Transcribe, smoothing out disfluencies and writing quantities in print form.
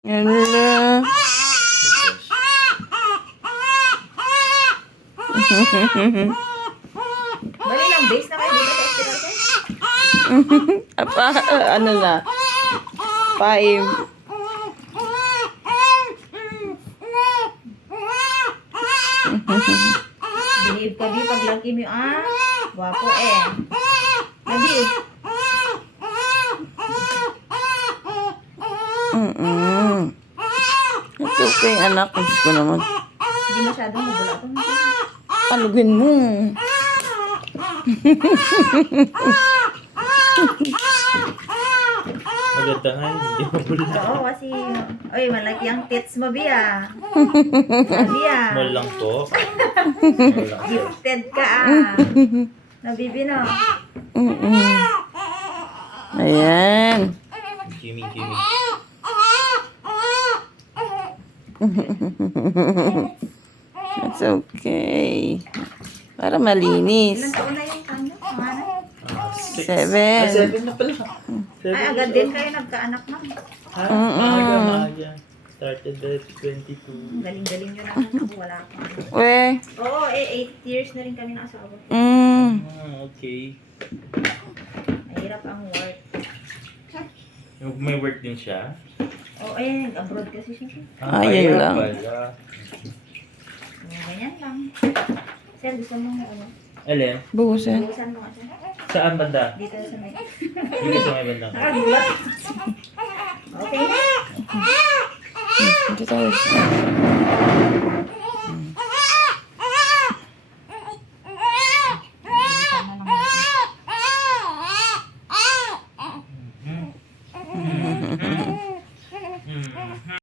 Hala. Bali lang, base na kayo dito sa hospital ko. Ano na? 5. Behave ka, Bi, pag laki mo, Gwapo eh. Nabi. It's okay, anak. Gusto ko naman. Hindi masyadong mabula ito. Palugin mo. Maganda nga, hindi mabula. Oo, kasi, oy, malaki ang tits mo, Bi, Sabi, Small lang po. Small lang po. Gifted ka, Nabibi, no? Ayan. Jimmy, Jimmy. It's okay. Para malinis. Ilang taon na yung kanya? Pangalan? 7. Ay, 7 na pala. Ay, agad din kayo nagkaanak na. Maaga. Started at 22. Galing-galing nyo naman ako, wala ka. We. Oo, 8 years na rin kami nakasawa. Okay. Mahirap ang work. May work din siya. Oo, ayun, abroad kasi siya. Ayun lang. Pala. Ganyan lang. Sir, gusto mo ano? Alin? Buhusan. Buhusan mo nga siya. Saan banda? Dito sa may... Dito sa may banda. Nakagulat. Okay na. Dito tayo.